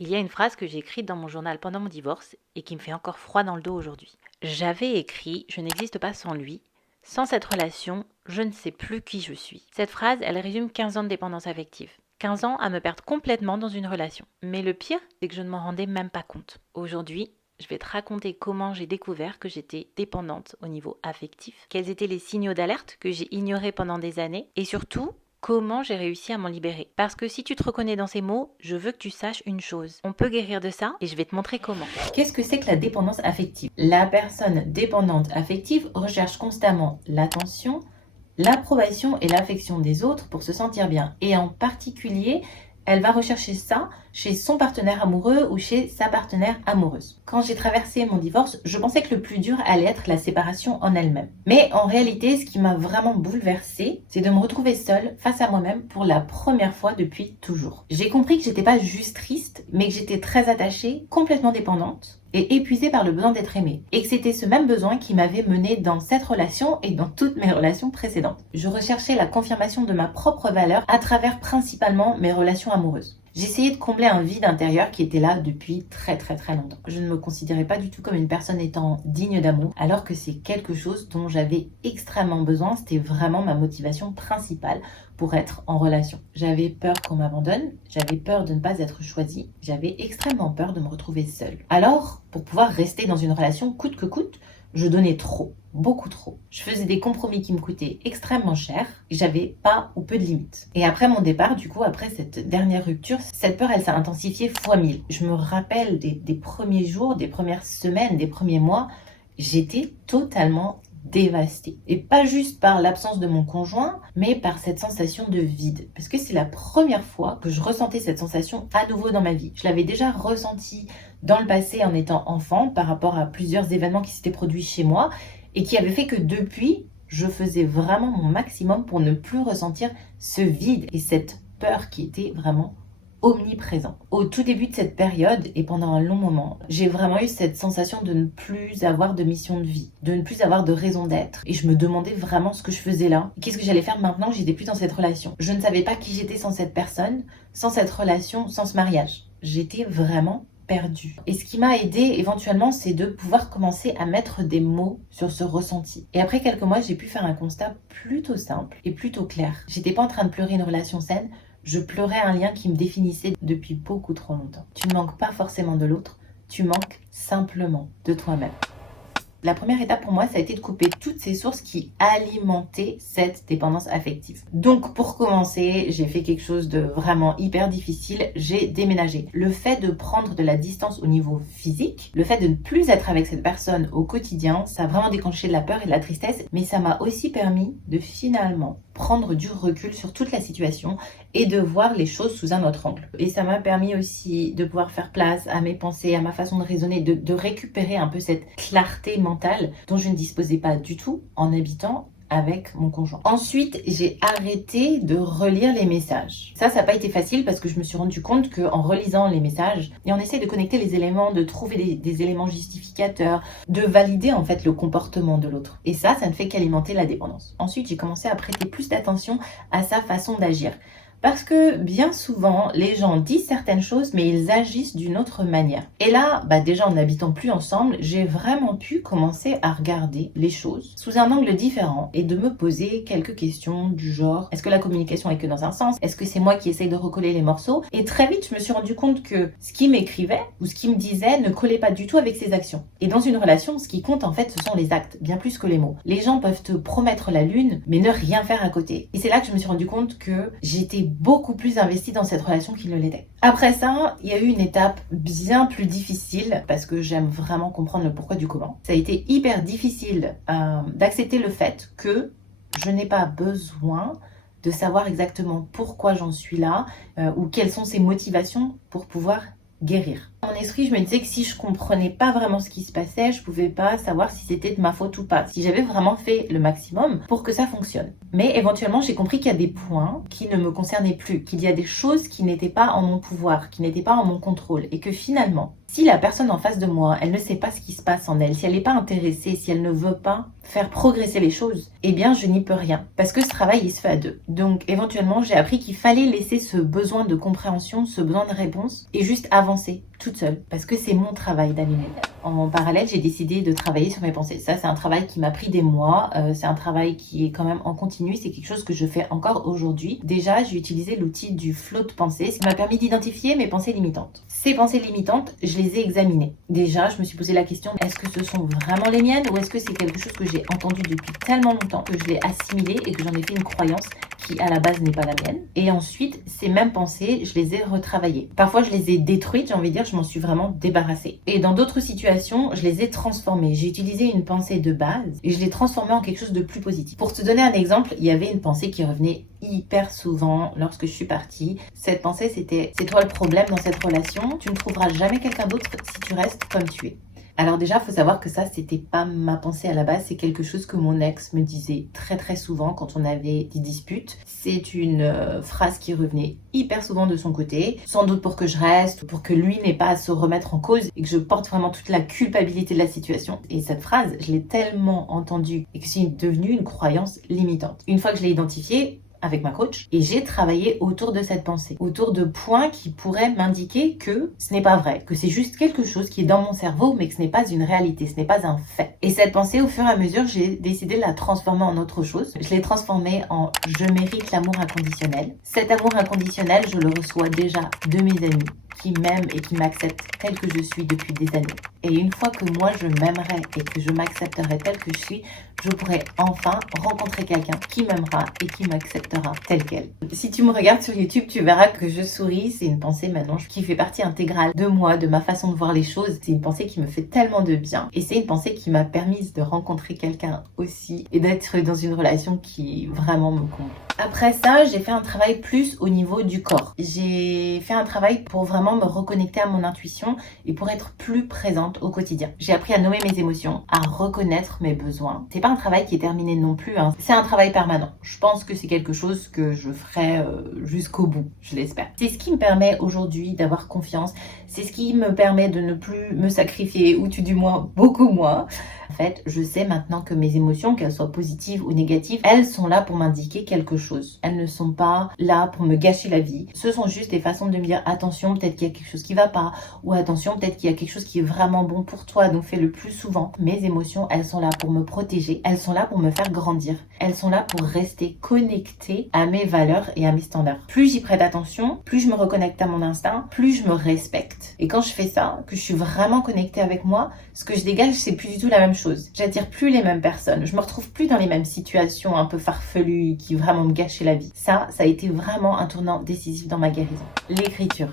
Il y a une phrase que j'ai écrite dans mon journal pendant mon divorce et qui me fait encore froid dans le dos aujourd'hui. J'avais écrit « Je n'existe pas sans lui. Sans cette relation, je ne sais plus qui je suis ». Cette phrase, elle résume 15 ans de dépendance affective. 15 ans à me perdre complètement dans une relation. Mais le pire, c'est que je ne m'en rendais même pas compte. Aujourd'hui, je vais te raconter comment j'ai découvert que j'étais dépendante au niveau affectif, quels étaient les signaux d'alerte que j'ai ignorés pendant des années et surtout, comment j'ai réussi à m'en libérer. Parce que si tu te reconnais dans ces mots, je veux que tu saches une chose. On peut guérir de ça et je vais te montrer comment. Qu'est-ce que c'est que la dépendance affective? La personne dépendante affective recherche constamment l'attention, l'approbation et l'affection des autres pour se sentir bien. Et en particulier, elle va rechercher ça chez son partenaire amoureux ou chez sa partenaire amoureuse. Quand j'ai traversé mon divorce, je pensais que le plus dur allait être la séparation en elle-même. Mais en réalité, ce qui m'a vraiment bouleversée, c'est de me retrouver seule face à moi-même pour la première fois depuis toujours. J'ai compris que j'étais pas juste triste, mais que j'étais très attachée, complètement dépendante et épuisée par le besoin d'être aimée. Et que c'était ce même besoin qui m'avait menée dans cette relation et dans toutes mes relations précédentes. Je recherchais la confirmation de ma propre valeur à travers principalement mes relations amoureuses. J'essayais de combler un vide intérieur qui était là depuis très longtemps. Je ne me considérais pas du tout comme une personne étant digne d'amour, alors que c'est quelque chose dont j'avais extrêmement besoin. C'était vraiment ma motivation principale pour être en relation. J'avais peur qu'on m'abandonne, j'avais peur de ne pas être choisie, j'avais extrêmement peur de me retrouver seule. Alors, pour pouvoir rester dans une relation coûte que coûte, je donnais trop, beaucoup trop. Je faisais des compromis qui me coûtaient extrêmement cher et j'avais pas ou peu de limites. Et après mon départ, du coup, après cette dernière rupture, cette peur, elle s'est intensifiée fois 1000. Je me rappelle des premiers jours, des premières semaines, des premiers mois, j'étais totalement dévastée. Et pas juste par l'absence de mon conjoint, mais par cette sensation de vide. Parce que c'est la première fois que je ressentais cette sensation à nouveau dans ma vie. Je l'avais déjà ressentie dans le passé en étant enfant par rapport à plusieurs événements qui s'étaient produits chez moi et qui avaient fait que depuis, je faisais vraiment mon maximum pour ne plus ressentir ce vide et cette peur qui était vraiment omniprésent. Au tout début de cette période et pendant un long moment, j'ai vraiment eu cette sensation de ne plus avoir de mission de vie, de ne plus avoir de raison d'être. Et je me demandais vraiment ce que je faisais là. Qu'est-ce que j'allais faire maintenant que j'étais plus dans cette relation? Je ne savais pas qui j'étais sans cette personne, sans cette relation, sans ce mariage. J'étais vraiment perdue. Et ce qui m'a aidée éventuellement, c'est de pouvoir commencer à mettre des mots sur ce ressenti. Et après quelques mois, j'ai pu faire un constat plutôt simple et plutôt clair. J'étais pas en train de pleurer une relation saine, je pleurais un lien qui me définissait depuis beaucoup trop longtemps. Tu ne manques pas forcément de l'autre, tu manques simplement de toi-même. La première étape pour moi, ça a été de couper toutes ces sources qui alimentaient cette dépendance affective. Donc pour commencer, j'ai fait quelque chose de vraiment hyper difficile, j'ai déménagé. Le fait de prendre de la distance au niveau physique, le fait de ne plus être avec cette personne au quotidien, ça a vraiment déclenché de la peur et de la tristesse, mais ça m'a aussi permis de finalement prendre du recul sur toute la situation et de voir les choses sous un autre angle. Et ça m'a permis aussi de pouvoir faire place à mes pensées, à ma façon de raisonner, de récupérer un peu cette clarté mentale dont je ne disposais pas du tout en habitant avec mon conjoint. Ensuite, j'ai arrêté de relire les messages. Ça n'a pas été facile parce que je me suis rendu compte qu'en relisant les messages, et on essaie de connecter les éléments, de trouver des éléments justificateurs, de valider en fait le comportement de l'autre. Et ça ne fait qu'alimenter la dépendance. Ensuite, j'ai commencé à prêter plus d'attention à sa façon d'agir. Parce que bien souvent, les gens disent certaines choses, mais ils agissent d'une autre manière. Et là, déjà en n'habitant plus ensemble, j'ai vraiment pu commencer à regarder les choses sous un angle différent et de me poser quelques questions du genre, est-ce que la communication est que dans un sens? Est-ce que c'est moi qui essaye de recoller les morceaux? Et très vite, je me suis rendu compte que ce qu'il m'écrivait ou ce qu'il me disait ne collait pas du tout avec ses actions. Et dans une relation, ce qui compte en fait, ce sont les actes, bien plus que les mots. Les gens peuvent te promettre la lune, mais ne rien faire à côté. Et c'est là que je me suis rendu compte que j'étais beaucoup plus investie dans cette relation qu'il ne l'était. Après ça, il y a eu une étape bien plus difficile parce que j'aime vraiment comprendre le pourquoi du comment. Ça a été hyper difficile d'accepter le fait que je n'ai pas besoin de savoir exactement pourquoi j'en suis là ou quelles sont ses motivations pour pouvoir guérir. Dans mon esprit, je me disais que si je comprenais pas vraiment ce qui se passait, je pouvais pas savoir si c'était de ma faute ou pas, si j'avais vraiment fait le maximum pour que ça fonctionne. Mais éventuellement, j'ai compris qu'il y a des points qui ne me concernaient plus, qu'il y a des choses qui n'étaient pas en mon pouvoir, qui n'étaient pas en mon contrôle, et que finalement, si la personne en face de moi, elle ne sait pas ce qui se passe en elle, si elle n'est pas intéressée, si elle ne veut pas faire progresser les choses, eh bien je n'y peux rien. Parce que ce travail, il se fait à deux. Donc éventuellement, j'ai appris qu'il fallait laisser ce besoin de compréhension, ce besoin de réponse, et juste avancer pensées toute seule parce que c'est mon travail d'aligner. En parallèle, j'ai décidé de travailler sur mes pensées. Ça, c'est un travail qui m'a pris des mois. C'est un travail qui est quand même en continu. C'est quelque chose que je fais encore aujourd'hui. Déjà, j'ai utilisé l'outil du flot de pensée, ce qui m'a permis d'identifier mes pensées limitantes. Ces pensées limitantes, je les ai examinées. Déjà, je me suis posé la question, est-ce que ce sont vraiment les miennes ou est-ce que c'est quelque chose que j'ai entendu depuis tellement longtemps que je l'ai assimilé et que j'en ai fait une croyance qui à la base n'est pas la mienne. Et ensuite, ces mêmes pensées, je les ai retravaillées. Parfois, je les ai détruites, j'ai envie de dire, je m'en suis vraiment débarrassée. Et dans d'autres situations, je les ai transformées. J'ai utilisé une pensée de base et je l'ai transformée en quelque chose de plus positif. Pour te donner un exemple, il y avait une pensée qui revenait hyper souvent lorsque je suis partie. Cette pensée, c'était « c'est toi le problème dans cette relation, tu ne trouveras jamais quelqu'un d'autre si tu restes comme tu es ». Alors déjà, il faut savoir que ça, c'était pas ma pensée à la base, c'est quelque chose que mon ex me disait très très souvent quand on avait des disputes. C'est une phrase qui revenait hyper souvent de son côté, sans doute pour que je reste, pour que lui n'ait pas à se remettre en cause et que je porte vraiment toute la culpabilité de la situation. Et cette phrase, je l'ai tellement entendue et que c'est devenu une croyance limitante. Une fois que je l'ai identifiée, avec ma coach et j'ai travaillé autour de cette pensée, autour de points qui pourraient m'indiquer que ce n'est pas vrai, que c'est juste quelque chose qui est dans mon cerveau mais que ce n'est pas une réalité, ce n'est pas un fait. Et cette pensée, au fur et à mesure, j'ai décidé de la transformer en autre chose. Je l'ai transformée en « je mérite l'amour inconditionnel ». Cet amour inconditionnel, je le reçois déjà de mes amis qui m'aiment et qui m'acceptent telle que je suis depuis des années. Et une fois que moi je m'aimerai et que je m'accepterai telle que je suis, je pourrai enfin rencontrer quelqu'un qui m'aimera et qui m'acceptera telle qu'elle. Si tu me regardes sur YouTube, tu verras que je souris. C'est une pensée maintenant qui fait partie intégrale de moi, de ma façon de voir les choses. C'est une pensée qui me fait tellement de bien. Et c'est une pensée qui m'a permise de rencontrer quelqu'un aussi et d'être dans une relation qui vraiment me comble. Après ça, j'ai fait un travail plus au niveau du corps. J'ai fait un travail pour vraiment me reconnecter à mon intuition et pour être plus présente au quotidien. J'ai appris à nommer mes émotions, à reconnaître mes besoins. C'est pas un travail qui est terminé non plus, hein. C'est un travail permanent. Je pense que c'est quelque chose que je ferai jusqu'au bout, je l'espère. C'est ce qui me permet aujourd'hui d'avoir confiance. C'est ce qui me permet de ne plus me sacrifier, ou tout du moins beaucoup moins. En fait, je sais maintenant que mes émotions, qu'elles soient positives ou négatives, elles sont là pour m'indiquer quelque chose. Elles ne sont pas là pour me gâcher la vie. Ce sont juste des façons de me dire attention, peut-être qu'il y a quelque chose qui va pas, ou attention, peut-être qu'il y a quelque chose qui est vraiment bon pour toi, donc fais-le plus souvent. Mes émotions, elles sont là pour me protéger, elles sont là pour me faire grandir, elles sont là pour rester connectée à mes valeurs et à mes standards. Plus j'y prête attention, plus je me reconnecte à mon instinct, plus je me respecte. Et quand je fais ça, que je suis vraiment connectée avec moi, ce que je dégage, c'est plus du tout la même chose. J'attire plus les mêmes personnes. Je me retrouve plus dans les mêmes situations un peu farfelues qui vraiment me gâchaient la vie. Ça a été vraiment un tournant décisif dans ma guérison. L'écriture.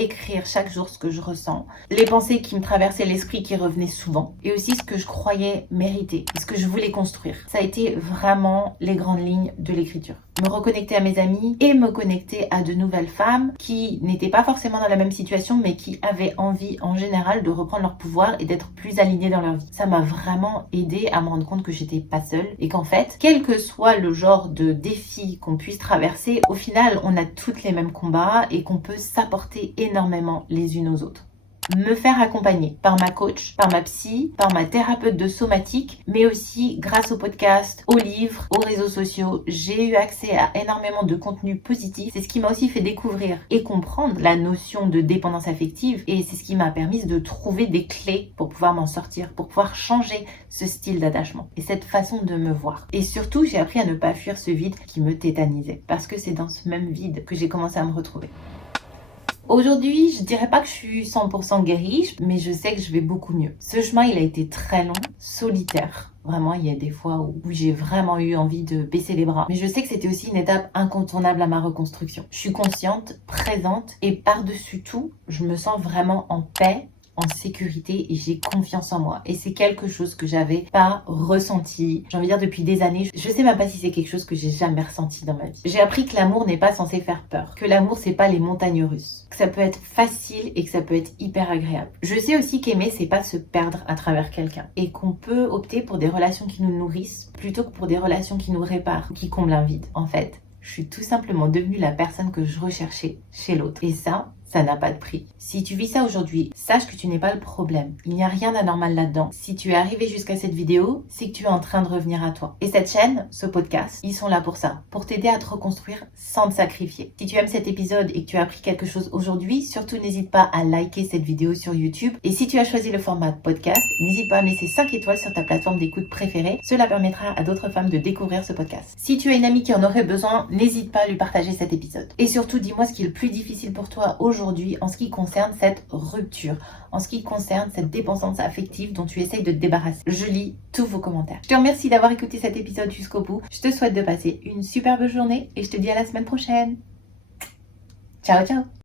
Écrire chaque jour ce que je ressens, les pensées qui me traversaient l'esprit qui revenaient souvent, et aussi ce que je croyais mériter, et ce que je voulais construire. Ça a été vraiment les grandes lignes de l'écriture. Me reconnecter à mes amis et me connecter à de nouvelles femmes qui n'étaient pas forcément dans la même situation, mais qui avaient envie en général de reprendre leur pouvoir et d'être plus alignées dans leur vie. Ça m'a vraiment aidé à me rendre compte que j'étais pas seule et qu'en fait, quel que soit le genre de défi qu'on puisse traverser, au final, on a toutes les mêmes combats et qu'on peut s'apporter énormément les unes aux autres. Me faire accompagner par ma coach, par ma psy, par ma thérapeute de somatique, mais aussi grâce au podcast, aux livres, aux réseaux sociaux. J'ai eu accès à énormément de contenu positif. C'est ce qui m'a aussi fait découvrir et comprendre la notion de dépendance affective et c'est ce qui m'a permis de trouver des clés pour pouvoir m'en sortir, pour pouvoir changer ce style d'attachement et cette façon de me voir. Et surtout, j'ai appris à ne pas fuir ce vide qui me tétanisait parce que c'est dans ce même vide que j'ai commencé à me retrouver. Aujourd'hui, je dirais pas que je suis 100% guérie, mais je sais que je vais beaucoup mieux. Ce chemin, il a été très long, solitaire. Vraiment, il y a des fois où j'ai vraiment eu envie de baisser les bras. Mais je sais que c'était aussi une étape incontournable à ma reconstruction. Je suis consciente, présente et par-dessus tout, je me sens vraiment en paix, en sécurité et j'ai confiance en moi. Et c'est quelque chose que j'avais pas ressenti, j'ai envie de dire depuis des années. Je sais même pas si c'est quelque chose que j'ai jamais ressenti dans ma vie. J'ai appris que l'amour n'est pas censé faire peur, que l'amour c'est pas les montagnes russes, que ça peut être facile et que ça peut être hyper agréable. Je sais aussi qu'aimer c'est pas se perdre à travers quelqu'un et qu'on peut opter pour des relations qui nous nourrissent plutôt que pour des relations qui nous réparent, qui comblent un vide. En fait, je suis tout simplement devenue la personne que je recherchais chez l'autre. Et ça, ça n'a pas de prix. Si tu vis ça aujourd'hui, sache que tu n'es pas le problème. Il n'y a rien d'anormal là-dedans. Si tu es arrivé jusqu'à cette vidéo, c'est que tu es en train de revenir à toi. Et cette chaîne, ce podcast, ils sont là pour ça, pour t'aider à te reconstruire sans te sacrifier. Si tu aimes cet épisode et que tu as appris quelque chose aujourd'hui, surtout n'hésite pas à liker cette vidéo sur YouTube. Et si tu as choisi le format de podcast, n'hésite pas à me laisser 5 étoiles sur ta plateforme d'écoute préférée. Cela permettra à d'autres femmes de découvrir ce podcast. Si tu as une amie qui en aurait besoin, n'hésite pas à lui partager cet épisode. Et surtout, dis-moi ce qui est le plus difficile pour toi aujourd'hui en ce qui concerne cette rupture, en ce qui concerne cette dépendance affective dont tu essayes de te débarrasser. Je lis tous vos commentaires. Je te remercie d'avoir écouté cet épisode jusqu'au bout. Je te souhaite de passer une superbe journée et je te dis à la semaine prochaine. Ciao, ciao!